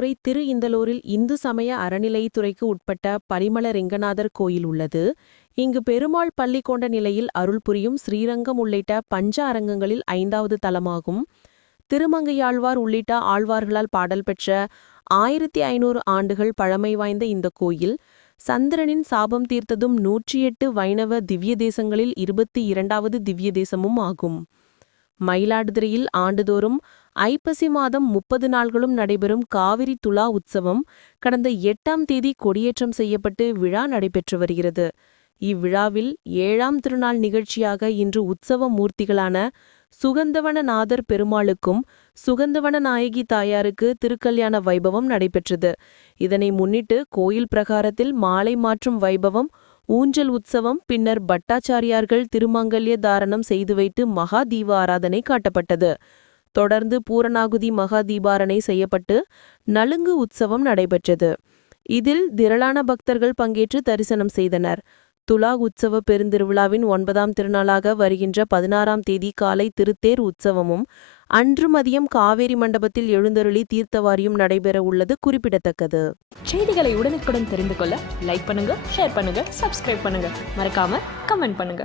மயிலாடுதுறை திரு இந்தலூரில் இந்து சமய அறநிலையத்துறைக்கு உட்பட்ட பரிமள ரெங்கநாதர் கோயில் உள்ளது. இங்கு பெருமாள் பள்ளி கொண்ட நிலையில் அருள் புரியும் ஸ்ரீரங்கம் உள்ளிட்ட பஞ்ச அரங்கங்களில் 5வது தலமாகும். திருமங்கையாழ்வார் உள்ளிட்ட ஆழ்வார்களால் பாடல் பெற்ற 1500 ஆண்டுகள் பழமை வாய்ந்த இந்த கோயில், சந்திரனின் சாபம் தீர்த்ததும் 108 வைணவ திவ்ய தேசங்களில் 22வது திவ்ய தேசமும் ஆகும். மயிலாடுதுறையில் ஆண்டுதோறும் ஐப்பசி மாதம் 30 நாள்களும் நடைபெறும் காவிரி துலா உற்சவம் கடந்த 8ஆம் தேதி கொடியேற்றம் செய்யப்பட்டு விழா நடைபெற்று வருகிறது. இவ்விழாவில் 7ஆம் திருநாள் நிகழ்ச்சியாக இன்று உற்சவ மூர்த்திகளான சுகந்தவனநாதர் பெருமாளுக்கும் சுகந்தவன நாயகி தாயாருக்கு திருக்கல்யாண வைபவம் நடைபெற்றது. இதனை முன்னிட்டு கோயில் பிரகாரத்தில் மாலை மாற்றும் வைபவம், ஊஞ்சல் உற்சவம், பின்னர் பட்டாச்சாரியார்கள் திருமங்கல்ய தாரணம் செய்து வைத்து மகா தீப ஆராதனை காட்டப்பட்டது. தொடர்ந்து பூரணாகுதி மகா தீபாரணை செய்யப்பட்டு நலுங்கு உற்சவம் நடைபெற்றது. இதில் திரளான பக்தர்கள் பங்கேற்று தரிசனம் செய்தனர். துலா உற்சவ பெருந்திருவிழாவின் 9ஆம் திருநாளாக வருகின்ற 16ஆம் தேதி காலை திருத்தேர் உற்சவமும், அன்று மதியம் காவேரி மண்டபத்தில் எழுந்தருளி தீர்த்தவாரியும் நடைபெற உள்ளது குறிப்பிடத்தக்கது. செய்திகளை உடனுக்குடன் தெரிந்து கொள்ள லைக் பண்ணுங்க, ஷேர் பண்ணுங்க, சப்ஸ்கிரைப் பண்ணுங்க, மறக்காம கமெண்ட் பண்ணுங்க.